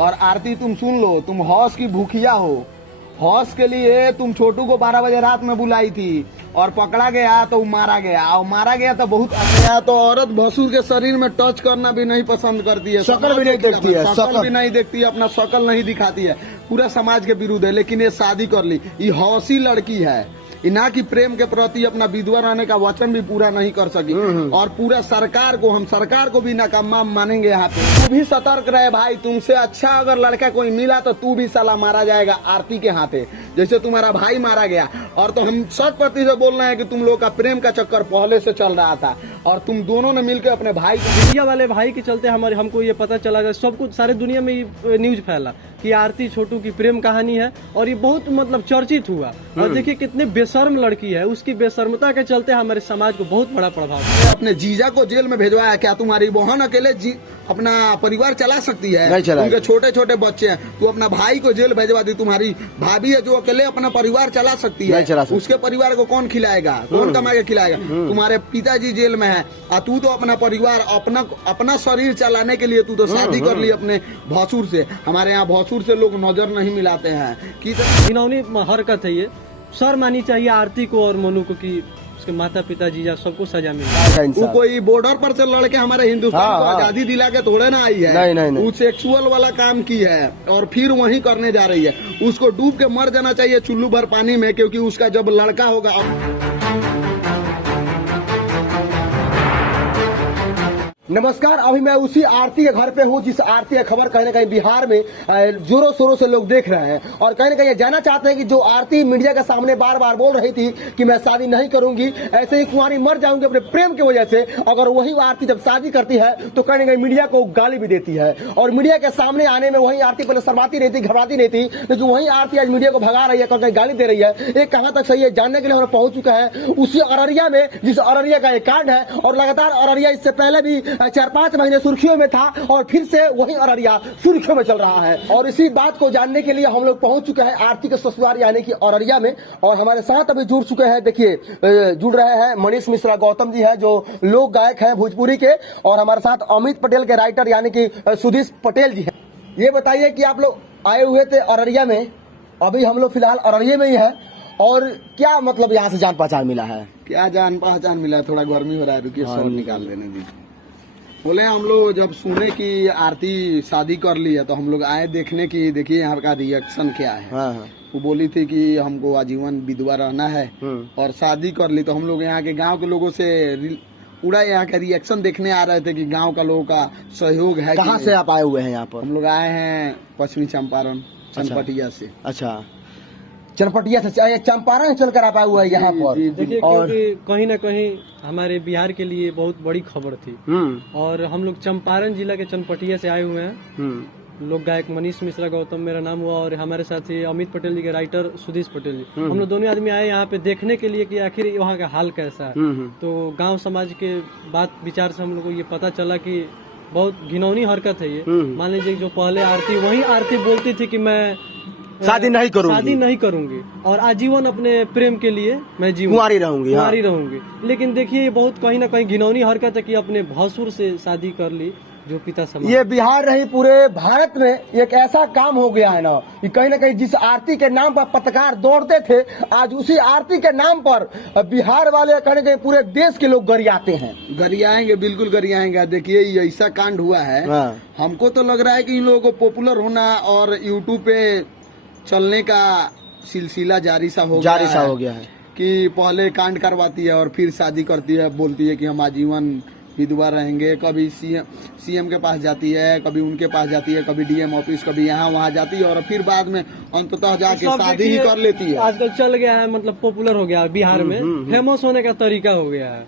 और आरती तुम सुन लो, तुम हौस की भूखिया हो। हौस के लिए तुम छोटू को 12 बजे रात में बुलाई थी और पकड़ा गया तो मारा गया, और मारा गया तो बहुत अच्छा। तो औरत भसुर के शरीर में टच करना भी नहीं पसंद करती है, शक्ल भी नहीं देखती है, शक्ल भी नहीं देखती है, अपना शक्ल नहीं दिखाती है, पूरा समाज के विरुद्ध है। लेकिन ये शादी कर ली, ये हौसी लड़की है, ना कि प्रेम के प्रति अपना विधवा रहने का वचन भी पूरा नहीं कर सकी। और पूरा सरकार को, हम सरकार को भी नाकाम मानेंगे यहाँ पे। तू भी सतर्क रहे भाई, तुमसे अच्छा अगर लड़का कोई मिला तो तू भी साला मारा जाएगा आरती के हाथे, जैसे तुम्हारा भाई मारा गया। और तो हम 100% बोल रहे हैं कि तुम लोग का प्रेम का चक्कर पहले से चल रहा था और तुम दोनों ने मिलकर अपने भाई मीडिया वाले भाई के चलते हमको ये पता चला, सब कुछ सारे दुनिया में ये न्यूज फैला कि आरती छोटू की प्रेम कहानी है और ये बहुत मतलब चर्चित हुआ। और देखिए कितने बेशर्म लड़की है, उसकी बेशर्मता के चलते हमारे समाज को बहुत बड़ा प्रभाव है। अपने जीजा को जेल में भेजवाया, क्या तुम्हारी बहन अकेले अपना परिवार चला सकती है? उनके छोटे छोटे बच्चे हैं, तू अपना भाई को जेल भेजवा दी। तुम्हारी भाभी है जो अकेले अपना परिवार चला सकती है, उसके परिवार को कौन खिलाएगा, कौन कमा के खिलाएगा? तुम्हारे पिताजी जेल में है और तू तो अपना परिवार, अपना शरीर चलाने के लिए तू तो शादी कर ली अपने भसुर से। हमारे यहाँ भसुर से लोग नजर नहीं मिलाते हैं कि घिनौनी हरकत है ये। शर्म मानी चाहिए आरती को और मनु को कि उसके माता पिता जीजा सबको सजा मिले। वो कोई बॉर्डर पर से लड़के हमारे हिंदुस्तान को आजादी दिला के थोड़े ना आई है। नहीं। वो सेक्सुअल वाला काम की है और फिर वही करने जा रही है। उसको डूब के मर जाना चाहिए चुल्लू भर पानी में, क्योंकि उसका जब लड़का होगा। नमस्कार, अभी मैं उसी आरती के घर पे हूँ जिस आरती की खबर कहीं न कहीं बिहार में जोरों शोरों से लोग देख रहे हैं और कहीं न कहीं ये जानना चाहते हैं कि जो आरती मीडिया के सामने बार बार बोल रही थी कि मैं शादी नहीं करूंगी, ऐसे ही कुंवारी मर जाऊंगी अपने प्रेम की वजह से, अगर वही आरती जब शादी करती है तो कहीं न कहीं मीडिया को गाली भी देती है। और मीडिया के सामने आने में वही आरती पहले शर्माती रहती, घबराती नहीं थी, लेकिन वही आरती आज मीडिया को भगा रही है, कहीं गाली दे रही है। ये कहाँ तक सही है जानने के लिए हम पहुंच चुका है उसी अररिया में, जिस अररिया का एक कांड है। और लगातार अररिया इससे पहले भी 4-5 महीने सुर्खियों में था और फिर से वही अररिया सुर्खियों में चल रहा है। और इसी बात को जानने के लिए हम लोग पहुंच चुके हैं आरती के ससुराल यानी कि अररिया में। और हमारे साथ अभी जुड़ चुके हैं, देखिए जुड़ रहे हैं मनीष मिश्रा गौतम जी हैं जो लोक गायक हैं भोजपुरी के, और हमारे साथ अमित पटेल के राइटर यानी कि सुधीश पटेल जी हैं। ये बताइए कि आप लोग आए हुए थे अररिया में, अभी हम लोग फिलहाल अररिया में ही है, और क्या मतलब यहाँ से जान पहचान मिला है? क्या जान पहचान मिला है? थोड़ा गर्मी हो रहा है, रुकिए शॉल निकाल देने दीजिए। बोले हम लोग जब सुने कि आरती शादी कर ली है तो हम लोग आए देखने की, देखिए यहाँ का रिएक्शन क्या है। हाँ। वो बोली थी कि हमको आजीवन विधवा रहना है और शादी कर ली, तो हम लोग यहाँ के गांव के लोगों से पूरा यहाँ का रिएक्शन देखने आ रहे थे कि गांव का लोगों का सहयोग है। कहाँ से आप आए हुए हैं यहाँ पर? हम लोग आए हैं पश्चिमी चंपारण, चनपटिया से। अच्छा, चनपटिया से चंपारण चलकर आप आए हुए हैं यहाँ पर। देखिए क्योंकि कहीं ना कहीं हमारे बिहार के लिए बहुत बड़ी खबर थी और हम लोग चंपारण जिला के चनपटिया से आए हुए हैं। लोक गायक मनीष मिश्रा गौतम मेरा नाम हुआ और हमारे साथ ही अमित पटेल जी के राइटर सुधीश पटेल जी। हम लोग दोनों आदमी आए यहाँ पे देखने के लिए कि आखिर वहाँ का हाल कैसा है। तो गांव समाज के बात विचार से हम लोग को ये पता चला कि बहुत घिनौनी हरकत है ये। मान लीजिए जो पहले आरती, वही आरती बोलती थी कि मैं शादी नहीं करूंगी और आजीवन अपने प्रेम के लिए मैं कुंवारी रहूंगी। लेकिन देखिए ये बहुत कहीं ना कहीं घिनौनी हरकत है कि अपने भसुर से शादी कर ली, जो पिता समाज। ये बिहार नहीं पूरे भारत में एक ऐसा काम हो गया है ना कि कहीं ना कहीं जिस आरती के नाम पर पत्रकार दौड़ते थे, आज उसी आरती के नाम पर बिहार वाले कहीं कहीं पूरे देश के लोग गरियाते हैं। गरियाएंगे, बिल्कुल गरियाएंगे। देखिए ये ऐसा कांड हुआ है। हमको तो लग रहा है कि इन लोगों को पॉपुलर होना और यूट्यूब पे चलने का सिलसिला जारी सा हो गया है कि पहले कांड करवाती है और फिर शादी करती है, बोलती है कि हम आजीवन विधवा रहेंगे। कभी सीएम के पास जाती है, कभी उनके पास जाती है, कभी डीएम ऑफिस, कभी यहाँ वहाँ जाती है और फिर बाद में अंततः जाके शादी ही कर लेती है। आजकल चल गया है, मतलब पॉपुलर हो गया है बिहार में, फेमस होने का तरीका हो गया है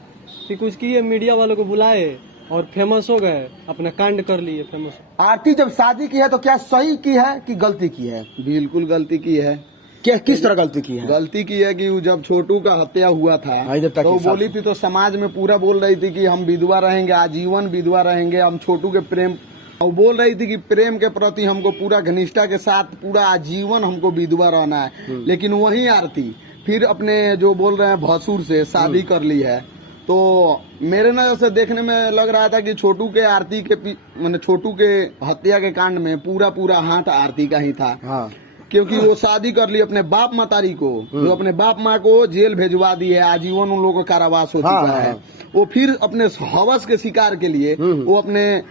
कि कुछ किए मीडिया वालों को बुलाए और फेमस हो गए, अपना कांड कर लिए फेमस। आरती जब शादी की है तो क्या सही की है कि गलती की है? बिल्कुल गलती की है। क्या, किस तरह गलती की है? गलती की है कि जब छोटू का हत्या हुआ था तो बोली थी, तो समाज में पूरा बोल रही थी कि हम विधवा रहेंगे, आजीवन विधवा रहेंगे, हम छोटू के प्रेम, और बोल रही थी कि प्रेम के प्रति हमको पूरा घनिष्ठता के साथ पूरा आजीवन हमको विधवा रहना है। लेकिन वही आरती फिर अपने जो बोल रहे हैं भसुर से शादी कर ली है। तो मेरे नजर से देखने में लग रहा था कि छोटू के आरती के मैंने छोटू के हत्या के कांड में पूरा हाथ आरती का ही था। हाँ। क्योंकि वो शादी कर ली अपने बाप मातारी को, जो अपने बाप माँ को जेल भेजवा दी है, आजीवन उन लोगों का कारावास हो चुका है। वो फिर अपने हवस के शिकार के लिए वो अपने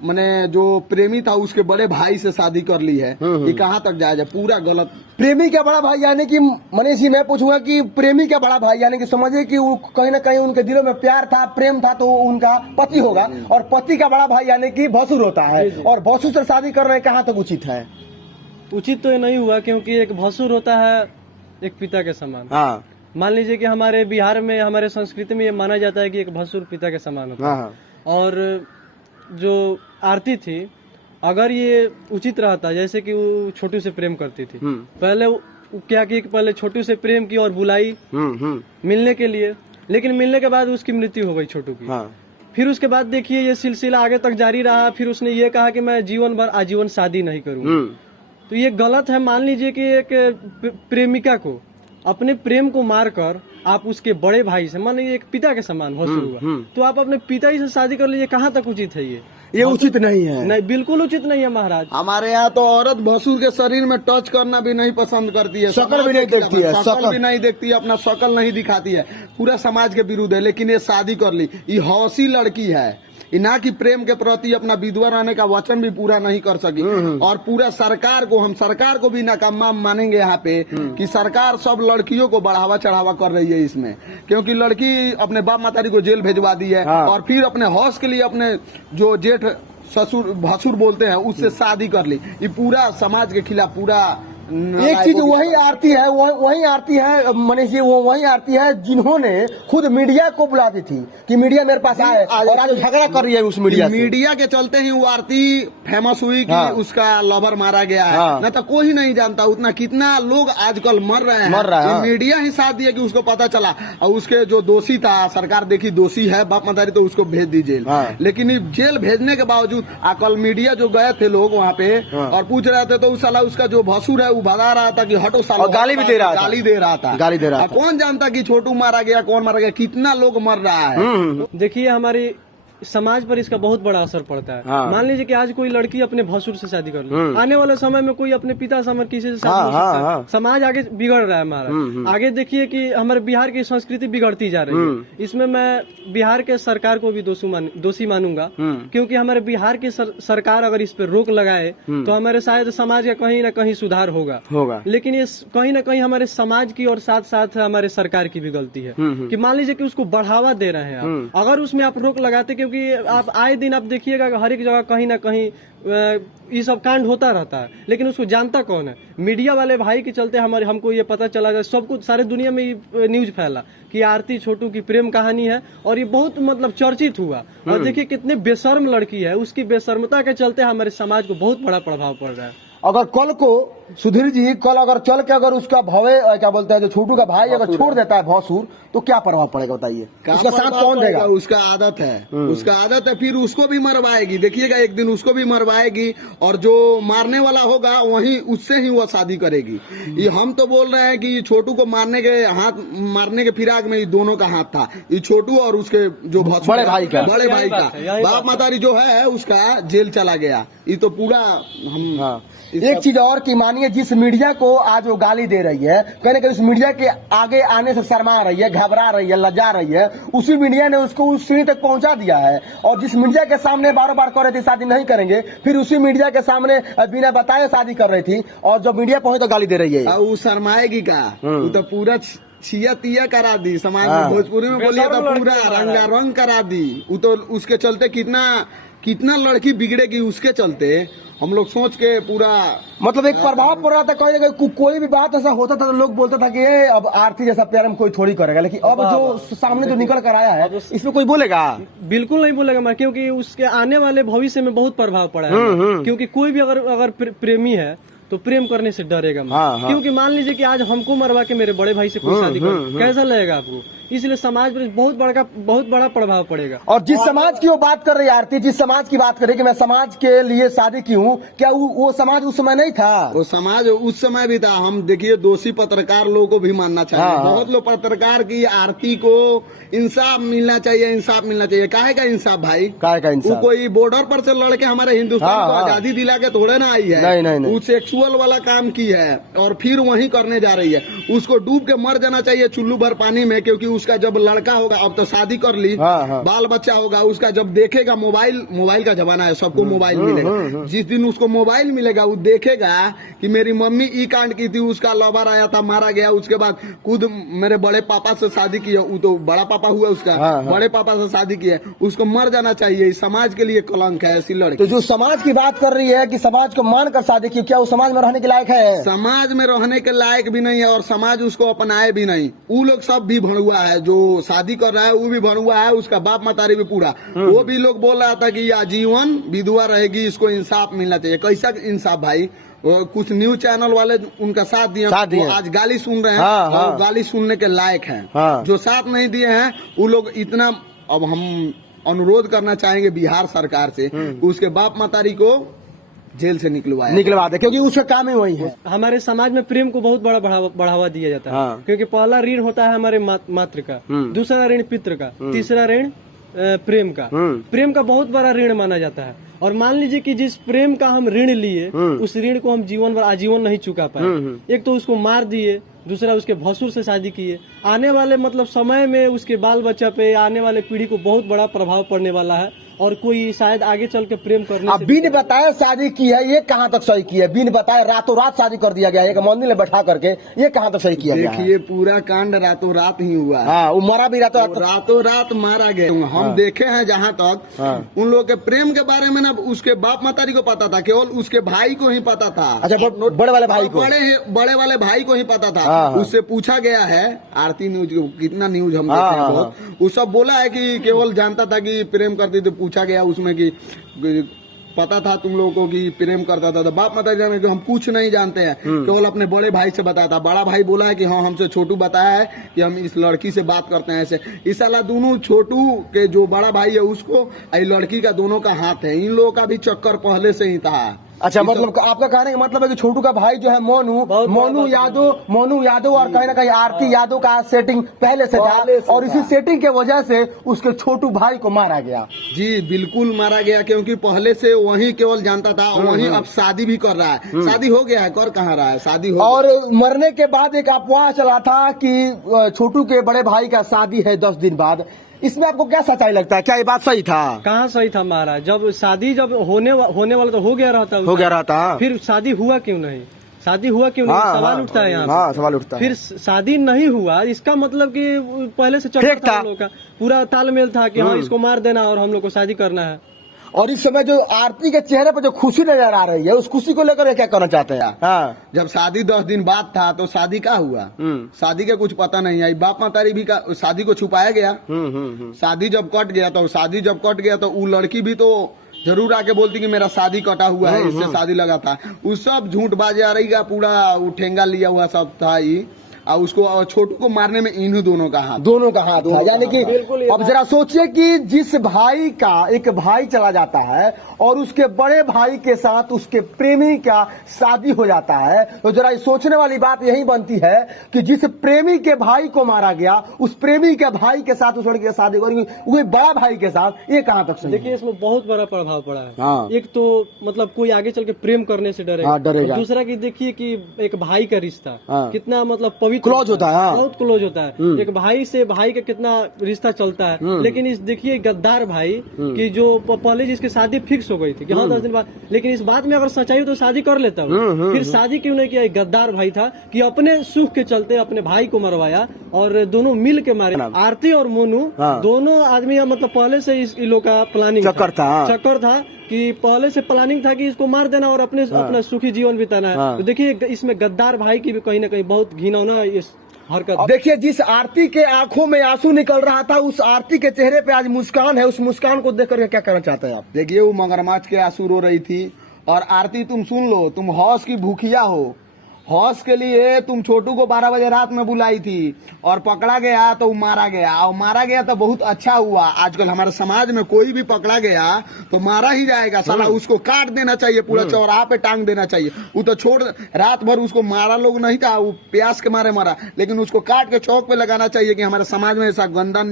मैंने जो प्रेमी था उसके बड़े भाई से शादी कर ली है। ये कहाँ तक जायज है? पूरा गलत। प्रेमी का बड़ा भाई यानी कि मनीष जी, मैं पूछूंगा कि प्रेमी का बड़ा भाई यानी कि समझिए कि कहीं ना कहीं उनके दिलों में प्यार था, प्रेम था, तो उनका पति होगा, और पति का बड़ा भाई यानी कि भसुर होता है, और भसुर से शादी कर रहे हैं, कहाँ तक उचित है? उचित तो ये नहीं हुआ, क्योंकि एक भसुर होता है एक पिता के समान। हाँ। मान लीजिए कि हमारे बिहार में, हमारे संस्कृति में ये माना जाता है कि एक भसुर पिता के समान होता है। और जो आरती थी, अगर ये उचित रहता, जैसे कि वो छोटू से प्रेम करती थी, पहले वो क्या की, पहले छोटू से प्रेम की और बुलाई मिलने के लिए, लेकिन मिलने के बाद उसकी मृत्यु हो गई छोटू की। फिर उसके बाद देखिए ये सिलसिला आगे तक जारी रहा। फिर उसने ये कहा कि मैं जीवन भर आजीवन शादी नहीं करूंगा। तो ये गलत है। मान लीजिए कि एक प्रेमिका को अपने प्रेम को मारकर आप उसके बड़े भाई से, मान लीजिए एक पिता के समान भसुर हुआ, तो आप अपने पिता ही से शादी कर लीजिए। कहाँ तक उचित है ये उचित नहीं है। नहीं, बिल्कुल उचित नहीं है महाराज। हमारे यहाँ तो औरत भसुर के शरीर में टच करना भी नहीं पसंद करती है, शक्ल भी नहीं देखती है, शक्ल भी नहीं देखती है, अपना शक्ल नहीं दिखाती है, पूरा समाज के विरुद्ध है। लेकिन ये शादी कर ली, ये हौसी लड़की है। ये ना कि प्रेम के प्रति अपना विधवा रहने का वचन भी पूरा नहीं कर सकी। और पूरा सरकार को, हम सरकार को भी नाकाम मानेंगे यहाँ पे कि सरकार सब लड़कियों को बढ़ावा चढ़ावा कर रही है इसमें। क्योंकि लड़की अपने बाप मातारी को जेल भेजवा दी है, और फिर अपने हौस के लिए अपने जो जेठ ससुर भसुर बोलते हैं उससे शादी कर ली। ये पूरा समाज के खिलाफ पूरा एक चीज वही आरती है, वही आरती है मनीष जी, वो वही आरती है जिन्होंने खुद मीडिया को बुलाती थी कि मीडिया मेरे पास आए, और आज झगड़ा कर रही है उस मीडिया से। मीडिया के चलते ही वो आरती फेमस हुई कि उसका लवर मारा गया है। न तो कोई नहीं जानता उतना कितना लोग आजकल मर रहे हैं। मीडिया ही साथ दिया कि उसको पता चला, और उसके जो दोषी था, सरकार देखी दोषी है बाप मदारी, तो उसको भेज दी जेल। लेकिन जेल भेजने के बावजूद कल मीडिया जो गए थे लोग वहाँ पे और पूछ रहे थे, तो उस साला उसका जो भसुर है बता रहा था कि हटो सालो, गाली भी दे रहा था, गाली दे रहा था। कौन जानता कि छोटू मारा गया, कौन मारा गया, कितना लोग मर रहा है। देखिए हमारी समाज पर इसका बहुत बड़ा असर पड़ता है। मान लीजिए कि आज कोई लड़की अपने भसुर से शादी कर ली, आने वाले समय में कोई अपने पिता से किसी से शादी हो सकता है। समाज आगे बिगड़ रहा है हमारा। आगे देखिए कि हमारे बिहार की संस्कृति बिगड़ती जा रही है। इसमें मैं बिहार के सरकार को भी दोषी मानूंगा, क्योंकि हमारे बिहार की सरकार अगर इस पर रोक लगाए तो हमारे शायद समाज का कहीं ना कहीं सुधार होगा। लेकिन ये कहीं ना कहीं हमारे समाज की और साथ साथ हमारे सरकार की भी गलती है कि मान लीजिए कि उसको बढ़ावा दे रहे हैं आप, अगर उसमें आप रोक लगाते, क्योंकि आप आए दिन आप देखिएगा हर एक जगह कहीं ना कहीं ये सब कांड होता रहता है, लेकिन उसको जानता कौन है? मीडिया वाले भाई के चलते हमको ये पता चला, सब कुछ सारे दुनिया में ये न्यूज फैला कि आरती छोटू की प्रेम कहानी है, और ये बहुत मतलब चर्चित हुआ। और देखिए कितने बेशर्म लड़की है, उसकी बेशर्मता के चलते हमारे समाज को बहुत बड़ा प्रभाव पड़ रहा है। अगर कल को सुधीर जी कल अगर चल के अगर उसका भवे क्या बोलते हैं जो छोटू का भाई अगर छोड़ देता है भसुर, तो क्या प्रभाव पड़ेगा बताइए? उसका साथ कौन देगा? उसका आदत है, उसका आदत है, फिर उसको भी मरवाएगी। देखिएगा एक दिन उसको भी मरवाएगी, और जो मारने वाला होगा वही उससे ही वो शादी करेगी। ये हम तो बोल रहे हैं कि छोटू को मारने के फिराक में दोनों का हाथ था, ये छोटू और उसके जो बड़े भाई का बाप मातारी जो है उसका जेल चला गया। ये तो पूरा हम एक चीज और कि मानिए जिस मीडिया को आज वो गाली दे रही है, कहीं ना कहीं उस मीडिया के आगे आने से शर्मा रही है, घबरा रही है, लजा रही है, उसी मीडिया ने उसको उस सीढ़ी तक पहुंचा दिया है। और जिस मीडिया के सामने बार बार कर रही थी शादी नहीं करेंगे, फिर उसी मीडिया के सामने बिना बताए शादी कर रही थी, और जब मीडिया पहुंचे तो गाली दे रही है। वो शर्माएगी का, वो तो पूरा छिया तिया करा दी समाज में। भोजपुरी में बोलिए तो पूरा रंगारंग करा दी। वो तो उसके चलते कितना लड़की बिगड़ेगी उसके चलते। हम लोग सोच के पूरा मतलब एक प्रभाव पड़ रहा था। कोई भी बात ऐसा होता था तो लोग बोलते था कि अब आरती जैसा प्यार में कोई थोड़ी करेगा, लेकिन अब जो सामने जो निकल कर आया है इसमें कोई बोलेगा? बिल्कुल नहीं बोलेगा, क्योंकि उसके आने वाले भविष्य में बहुत प्रभाव पड़ा है। क्योंकि कोई भी अगर प्रेमी है तो प्रेम करने से डरेगा। क्योंकि मान लीजिए कि आज हमको मरवा के मेरे बड़े भाई से कोई शादी कर, कैसा लगेगा आपको? इसलिए समाज पर बहुत बड़ा प्रभाव पड़ेगा। और जिस समाज की वो बात कर रही है आरती, जिस समाज की बात कर रही है कि मैं समाज के लिए शादी की हूँ, क्या वो समाज उस समय नहीं था? वो समाज उस समय भी था। हम देखिए दोषी पत्रकार लोगों को भी मानना चाहिए। हाँ, बहुत लोग पत्रकार की आरती को इंसाफ मिलना चाहिए, इंसाफ मिलना चाहिए। काहे का इंसाफ भाई? काहे का इंसाफ? वो कोई बॉर्डर पर से लड़के हमारे हिंदुस्तान को आजादी दिला के थोड़े ना आई है। नहीं। वो सेक्सुअल वाला काम की है और फिर वही करने जा रही है। उसको डूब के मर जाना चाहिए चुल्लू भर पानी में, क्योंकि उसका जब लड़का होगा, अब तो शादी कर ली, बाल बच्चा होगा, उसका जब देखेगा मोबाइल का जमाना है, सबको मोबाइल मिलेगा। जिस दिन उसको मोबाइल मिलेगा वो देखेगा कि मेरी मम्मी ई कांड की थी, उसका लवर आया था, मारा गया, उसके बाद खुद मेरे बड़े पापा से शादी की है, वो तो बड़ा पापा हुआ उसका, बड़े पापा से शादी की है, उसको मर जाना चाहिए। इस समाज के लिए कलंक है ऐसी लड़की। तो जो समाज की बात कर रही है कि समाज को मान कर शादी की, क्या वो समाज में रहने के लायक है? समाज में रहने के लायक भी नहीं है और समाज उसको अपनाए भी नहीं। वो लोग सब भी भणुआ है, जो शादी कर रहा है वो भी भणुआ है, उसका बाप मतारी भी पूरा। वो भी लोग बोल रहा था कि आजीवन विधवा रहेगी, इसको इंसाफ मिलना चाहिए। कैसा इंसाफ भाई? कुछ न्यूज चैनल वाले उनका साथ दिए, आज गाली सुन रहे हैं। और गाली सुनने के लायक हैं। जो साथ नहीं दिए हैं वो लोग इतना, अब हम अनुरोध करना चाहेंगे बिहार सरकार से, उसके बाप मतारी को जेल से निकलवा दे, क्योंकि उसका काम ही वही है। हमारे समाज में प्रेम को बहुत बड़ा बढ़ावा दिया जाता है। क्योंकि पहला ऋण होता है हमारे मातृ का, दूसरा ऋण पितृ का, तीसरा ऋण प्रेम का। प्रेम का बहुत बड़ा ऋण माना जाता है। और मान लीजिए कि जिस प्रेम का हम ऋण लिए, उस ऋण को हम जीवन भर आजीवन नहीं चुका पाए। एक तो उसको मार दिए, दूसरा उसके भसुर से शादी किए। आने वाले मतलब समय में उसके बाल बच्चा पे, आने वाले पीढ़ी को बहुत बड़ा प्रभाव पड़ने वाला है। और कोई शायद आगे चल के प्रेम करने अब बिन बताए शादी की है, ये कहाँ तक सही की है? बिन बताए रातों रात शादी कर दिया गया, एक मंदिर में बैठा करके, ये कहाँ तक सही किया गया? देखिए पूरा कांड रातों रात ही हुआ। वो मरा भी रातों रात मारा गया। हम देखे हैं जहाँ तक उन लोगों के प्रेम के बारे में ना उसके बाप मतारी को पता था, केवल उसके भाई को ही पता था। अच्छा, बड़े वाले भाई को, बड़े वाले भाई को ही पता था। उससे पूछा गया है, आरती न्यूज कितना न्यूज हम देखे हैं बहुत, वो सब बोला है कि केवल जानता था कि प्रेम करती थी। पूछा गया उसमें कि पता था तुम लोगों को कि प्रेम करता था? तो बाप मतारी जाने कि हम कुछ नहीं जानते हैं, केवल अपने बड़े भाई से बताया था। बड़ा भाई बोला है कि हाँ हमसे छोटू बताया है कि हम इस लड़की से बात करते हैं ऐसे। इस साला दोनों छोटू के जो बड़ा भाई है उसको, लड़की का दोनों का हाथ है। इन लोगों का भी चक्कर पहले से ही था। अच्छा, मतलब आपका कहने का मतलब है कि छोटू का भाई जो है मोनू यादव और कहीं ना कहीं आरती यादव का सेटिंग पहले से था, और इसी सेटिंग के वजह से उसके छोटू भाई को मारा गया। जी बिल्कुल मारा गया, क्योंकि पहले से वही केवल जानता था और वही अब शादी भी कर रहा है। शादी हो गया है, कर कहाँ रहा है, शादी हो। और मरने के बाद एक अफवाह चला था कि छोटू के बड़े भाई का शादी है 10 दिन बाद। इसमें आपको क्या सच्चाई लगता है? क्या ये बात सही था? कहाँ सही था महाराज? जब शादी जब होने वाला तो हो गया रहता, फिर शादी हुआ क्यों नहीं? सवाल उठता है यहाँ। सवाल उठता है। फिर शादी नहीं हुआ, इसका मतलब कि पहले से चल था, हम लोग का पूरा तालमेल था कि हाँ इसको मार देना और हम लोग को शादी करना है। और इस समय जो आरती के चेहरे पर जो खुशी नजर आ रही है, उस खुशी को लेकर क्या करना चाहते हैं? जब शादी 10 दिन बाद था तो शादी का हुआ, शादी का कुछ पता नहीं आई। बाप मतारी भी का शादी को छुपाया गया। शादी जब कट गया तो वो लड़की भी तो जरूर आके बोलती कि मेरा शादी कटा हुआ है, इससे शादी लगा था। वो सब झूठ बाजे आ रही का पूरा ठेंगा लिया हुआ सब था ही। और उसको छोटू को मारने में इन्हीं दोनों का हाथ था। यानी कि अब जरा सोचिए कि जिस भाई का एक भाई चला जाता है और उसके बड़े भाई के साथ उसके प्रेमी का शादी हो जाता है, तो जरा सोचने वाली बात यही बनती है कि जिस प्रेमी के भाई को मारा गया, उस प्रेमी के भाई के साथ उस लड़की की शादी करेंगे, वही बड़ा भाई के साथ, ये कहाँ तक सही? देखिए इसमें बहुत बड़ा प्रभाव पड़ा है। एक तो मतलब कोई आगे चल के प्रेम करने से डरेगा। दूसरा की देखिए कि एक भाई का रिश्ता कितना मतलब क्लोज होता है, बहुत क्लोज होता है। एक भाई से भाई का कितना रिश्ता चलता है। लेकिन इस देखिए गद्दार भाई की जो पहले जिसकी शादी फिक्स हो गई थी कि हाँ 10 दिन बाद, लेकिन इस बात में अगर सच्चाई हो तो शादी कर लेता हूँ। फिर शादी क्यों नहीं किया? गद्दार भाई था कि अपने सुख के चलते अपने भाई को मरवाया और दोनों मिल के मारे। आरती और मोनू दोनों आदमी मतलब पहले से इस लोग का प्लानिंग चक्कर था कि पहले से प्लानिंग था कि इसको मार देना और अपना सुखी जीवन बिताना है। तो देखिए इसमें गद्दार भाई की भी कहीं ना कहीं बहुत घिनौना इस हरकत। देखिए जिस आरती के आंखों में आंसू निकल रहा था, उस आरती के चेहरे पे आज मुस्कान है। उस मुस्कान को देख करके क्या कहना चाहते हैं आप? देखिए वो मगरमच्छ के आंसू रो रही थी। और आरती तुम सुन लो, तुम हौस की भूखिया हो हौस के लिए तुम छोटू को 12 बजे रात में बुलाई थी और पकड़ा गया तो मारा गया, और मारा गया तो बहुत अच्छा हुआ। आजकल हमारे समाज में कोई भी पकड़ा गया तो मारा ही जाएगा साला, उसको काट देना चाहिए, पूरा चौराहा पे टांग देना चाहिए। वो तो छोड़, रात भर उसको मारा लोग नहीं था, वो प्यास के मारे मरा, लेकिन उसको काट के चौक पे लगाना चाहिए कि हमारे समाज में ऐसा गंदा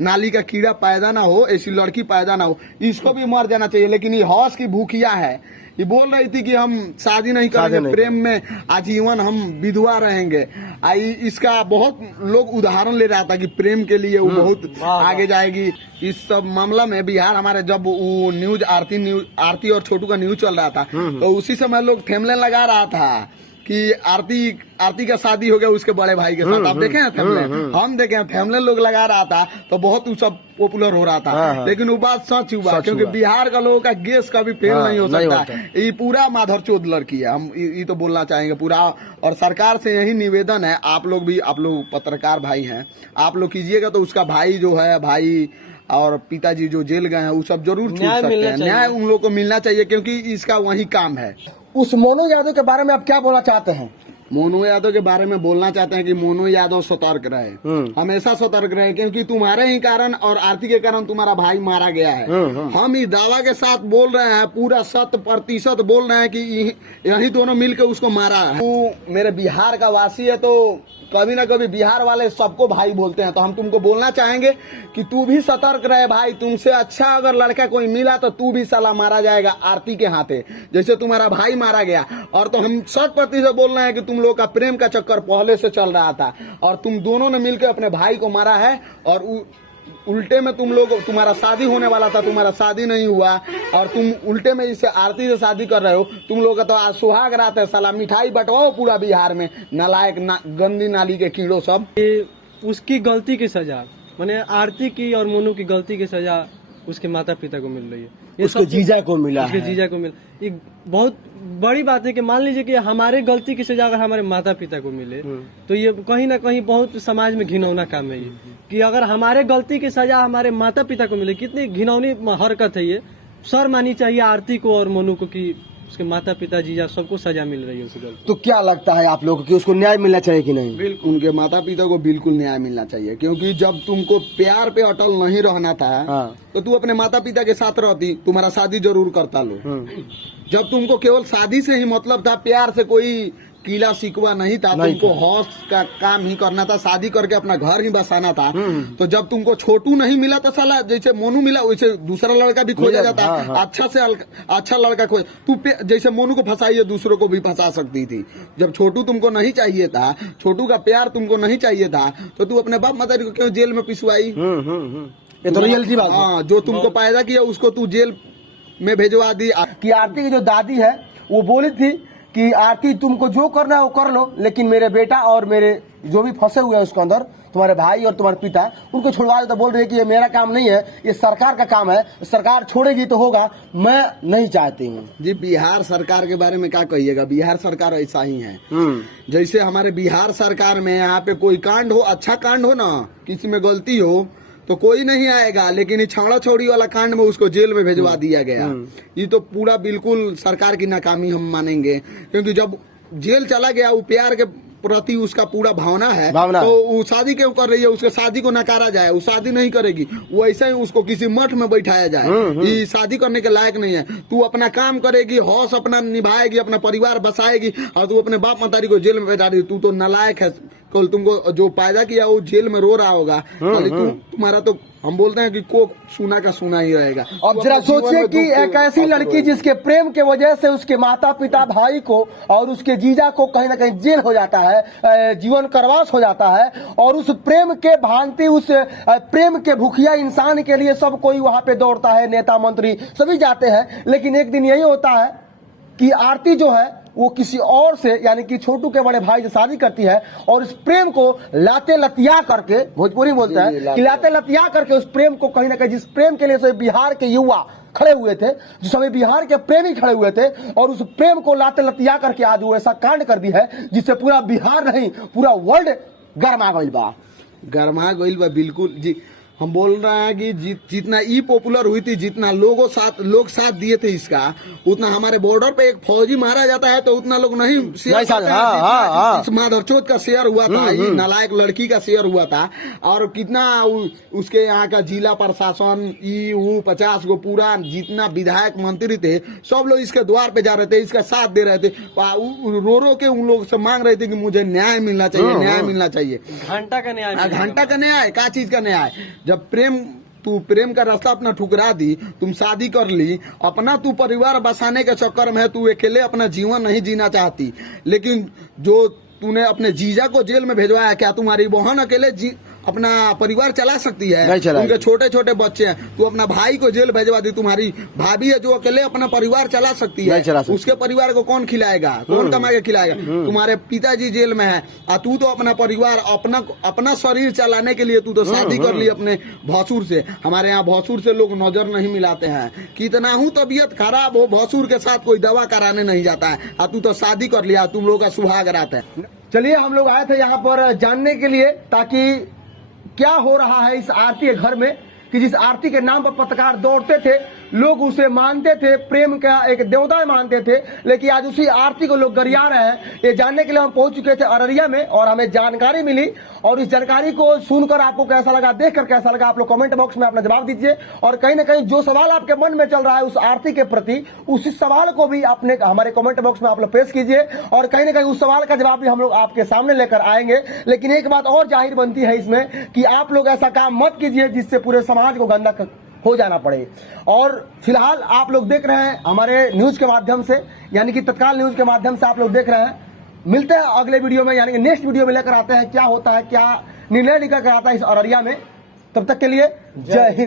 नाली का कीड़ा पैदा ना हो, ऐसी लड़की पैदा ना हो, इसको भी मर जाना चाहिए। लेकिन ये हौस की भूखिया है, ये बोल रही थी कि हम शादी नहीं करेंगे, प्रेम में आजीवन हम विधवा रहेंगे। इसका बहुत लोग उदाहरण ले रहा था कि प्रेम के लिए वो बहुत आगे जाएगी। इस सब मामला में बिहार हमारे जब वो न्यूज आरती और छोटू का न्यूज चल रहा था तो उसी समय लोग थैमलेन लगा रहा था कि आरती का शादी हो गया उसके बड़े भाई के साथ। आप देखे हैं थैमलेन, हम देखे हैं थैमलेन लोग लगा रहा था तो बहुत वो सब पॉपुलर हो रहा था। लेकिन वो बात सच हुआ, क्योंकि बिहार का लोगों का गैस का भी फेल नहीं हो सकता। ये पूरा माधरचोद लड़की है, हम ये तो बोलना चाहेंगे पूरा। और सरकार से यही निवेदन है, आप लोग पत्रकार भाई हैं, आप लोग कीजिएगा तो उसका भाई जो है, भाई और पिताजी जो जेल गए हैं वो सब जरूर छूट सकते हैं। न्याय उन लोगों को मिलना चाहिए क्योंकि इसका वही काम है। उस मोनू यादव के बारे में आप क्या बोलना चाहते हैं? मोनू यादव के बारे में बोलना चाहते हैं कि मोनू यादव सतर्क रहे, हमेशा सतर्क रहे, क्योंकि तुम्हारे ही कारण और आरती के कारण तुम्हारा भाई मारा गया है। हम इस दावा के साथ बोल रहे हैं, पूरा 100% बोल रहे हैं कि यही दोनों मिलकर उसको मारा है। तू मेरे बिहार का वासी है तो कभी ना कभी बिहार वाले सबको भाई बोलते हैं, तो हम तुमको बोलना चाहेंगे कि तू भी सतर्क रहे भाई। तुमसे अच्छा अगर लड़का कोई मिला तो तू भी साला मारा जाएगा आरती के हाथे, जैसे तुम्हारा भाई मारा गया। और तो हम 100% बोल रहे हैं कि तुम लोग का प्रेम का चक्कर पहले से चल रहा था और तुम दोनों ने मिलकर अपने भाई को मारा है। और उल्टे में तुम्हारा शादी होने वाला था, तुम्हारा शादी नहीं हुआ और तुम उल्टे में इसे आरती से शादी कर रहे हो। तुम लोग का तो आज सुहाग रात है, साला मिठाई बंटवाओ पूरा बिहार में, नालायक गंदी नाली के कीड़ों सब। उसकी गलती की सजा, माने आरती की और मोनू की गलती की सजा उसके माता पिता को मिल रही है, उसके जीजा को मिला, उसके जीजा को मिला। ये बहुत बड़ी बात है कि मान लीजिए कि हमारे गलती की सजा अगर हमारे माता पिता को मिले तो ये कहीं ना कहीं बहुत समाज में घिनौना काम है ये, कि अगर हमारे गलती की सजा हमारे माता पिता को मिले, कितनी घिनौनी हरकत है ये। सर मानी चाहिए आरती को और मोनू को कि उसके माता पिता जीजा सबको सजा मिल रही है उसकी गलती। तो क्या लगता है आप लोगों को कि उसको न्याय मिलना चाहिए कि नहीं? बिल्कुल, उनके माता पिता को बिल्कुल न्याय मिलना चाहिए, क्योंकि जब तुमको प्यार पे अटल नहीं रहना था तो तू अपने माता पिता के साथ रहती, तुम्हारा शादी जरूर करता लो। जब तुमको केवल शादी से ही मतलब था, प्यार से कोई कीला शिकवा नहीं था, तुमको हौस का काम ही करना था, शादी करके अपना घर ही बसाना था। तो जब तुमको छोटू नहीं मिला तो साला जैसे मोनू मिला वैसे दूसरा लड़का भी खोजा जाता। अच्छा से अच्छा लड़का खोज, तू जैसे मोनू को फंसाई है दूसरों को भी फंसा सकती थी। जब छोटू तुमको नहीं चाहिए था, छोटू का प्यार तुमको नहीं चाहिए था, तो तू अपने बाप माता को क्यों जेल में पिसवाई? ये तो रियलिटी बात है। हाँ, जो तुमको पैदा किया उसको तू जेल में भेजवा दी। कि आरती की जो दादी है वो बोली थी कि आरती तुमको जो करना है वो कर लो, लेकिन मेरे बेटा और मेरे जो भी फंसे हुए हैं उसके अंदर, तुम्हारे भाई और तुम्हारे पिता, उनको छुड़वा दो। तो बोल रही है कि ये मेरा काम नहीं है, ये सरकार का काम है, सरकार छोड़ेगी तो होगा, मैं नहीं चाहती हूँ। जी, बिहार सरकार के बारे में क्या कहिएगा, बिहार सरकार ऐसा ही है। जैसे हमारे बिहार सरकार में यहाँ पे कोई कांड हो, अच्छा कांड हो ना, किसी में गलती हो तो कोई नहीं आएगा, लेकिन ये छाड़ा छौड़ी वाला कांड में उसको जेल में भेजवा दिया गया। ये तो पूरा बिल्कुल सरकार की नाकामी हम मानेंगे, क्योंकि जब जेल चला गया, वो प्यार के प्रति उसका पूरा भावना है, तो वो शादी क्यों कर रही है? उसके शादी को नकारा जाए, वो शादी नहीं करेगी, वो ऐसे ही उसको किसी मठ में बैठाया जाए। ये शादी करने के लायक नहीं है। तू अपना काम करेगी, हौस अपना निभाएगी, अपना परिवार बसाएगी, और तू अपने बाप मातारी को जेल में बैठा रही। तू तो नालायक है। कल तुमको जो पैदा किया वो जेल में रो रहा होगा, तुम्हारा तो हम बोलते हैं कि कोक सुना का सुना ही रहेगा। अब जरा सोचिए कि एक ऐसी लड़की जिसके प्रेम के वजह से उसके माता पिता, भाई को और उसके जीजा को कहीं ना कहीं जेल हो जाता है, जीवन करवास हो जाता है, और उस प्रेम के भांति, उस प्रेम के भूखिया इंसान के लिए सब कोई वहां पे दौड़ता है, नेता मंत्री सभी जाते हैं। लेकिन एक दिन यही होता है कि आरती जो है वो किसी और से, यानी कि छोटू के बड़े भाई से शादी करती है, और इस प्रेम को लाते लतिया करके, भोजपुरी बोलते हैं कि लाते लतिया करके उस प्रेम को कहीं ना कहीं, जिस प्रेम के लिए सभी बिहार के युवा खड़े हुए थे, जो सभी बिहार के प्रेमी खड़े हुए थे, और उस प्रेम को लाते लतिया करके आज वो ऐसा कांड कर दी है जिससे पूरा बिहार नहीं, पूरा वर्ल्ड गरमा गइल बा। बिल्कुल जी। हम बोल रहे हैं कि जितना ई पॉपुलर हुई थी, जितना लोग साथ दिए थे इसका, उतना हमारे बॉर्डर पे एक फौजी मारा जाता है तो उतना लोग नहीं शेयर करते हैं। जितना इस माधरचोद का शेयर हुआ था, ये नालायक लड़की का शेयर हुआ था, और कितना उसके यहाँ का जिला प्रशासन 50 गो पूरा जितना विधायक मंत्री थे सब लोग इसके द्वार पे जा रहे थे, इसका साथ दे रहे थे, रो रो के उन लोग से मांग रहे थे कि मुझे न्याय मिलना चाहिए, न्याय मिलना चाहिए। घंटा का न्याय, घंटा का न्याय, क्या चीज का न्याय? जब तू प्रेम का रास्ता अपना ठुकरा दी, तुम शादी कर ली, अपना तू परिवार बसाने के चक्कर में तू अकेले अपना जीवन नहीं जीना चाहती, लेकिन जो तूने अपने जीजा को जेल में भेजवाया, क्या तुम्हारी बहन अकेले अपना परिवार चला सकती है? उनके छोटे छोटे बच्चे हैं, तू अपना भाई को जेल भेजवा दी, तुम्हारी भाभी है जो अकेले अपना परिवार चला सकती है, उसके परिवार को कौन खिलाएगा, कौन कमा के खिलाएगा? तुम्हारे पिताजी जेल में है और तू तो अपना परिवार अपना शरीर चलाने के लिए तू तो शादी कर ली अपने भसुर से। हमारे यहाँ भसुर से लोग नजर नहीं मिलाते हैं, कितना हूँ तबीयत खराब हो भसुर के साथ कोई दवा कराने नहीं जाता है, और तू तो शादी कर लिया, तुम लोग का सुहाग रात है। चलिए, हम लोग आए थे यहाँ पर जानने के लिए ताकि क्या हो रहा है इस आरती के घर में, कि जिस आरती के नाम पर पत्रकार दौड़ते थे, लोग उसे मानते थे, प्रेम का एक देवता मानते थे, लेकिन आज उसी आरती को लोग गरिया रहे हैं। ये जानने के लिए हम पहुंच चुके थे अररिया में और हमें जानकारी मिली, और इस जानकारी को सुनकर आपको कैसा लगा, देखकर कैसा लगा, आप लोग कमेंट बॉक्स में अपना जवाब दीजिए। और कहीं ना कहीं जो सवाल आपके मन में चल रहा है उस आरती के प्रति, उसी सवाल को भी अपने हमारे कमेंट बॉक्स में आप लोग पेश कीजिए, और कहीं ना कहीं उस सवाल का जवाब भी हम लोग आपके सामने लेकर आएंगे। लेकिन एक बात और जाहिर बनती है इसमें कि आप लोग ऐसा काम मत कीजिए जिससे पूरे समाज को गंदा हो जाना पड़े। और फिलहाल आप लोग देख रहे हैं हमारे न्यूज के माध्यम से, यानी कि तत्काल न्यूज के माध्यम से आप लोग देख रहे हैं। मिलते हैं अगले वीडियो में, यानी कि नेक्स्ट वीडियो में लेकर आते हैं क्या होता है, क्या निर्णय लेकर आता है इस अररिया में। तब तक के लिए जय हिंद।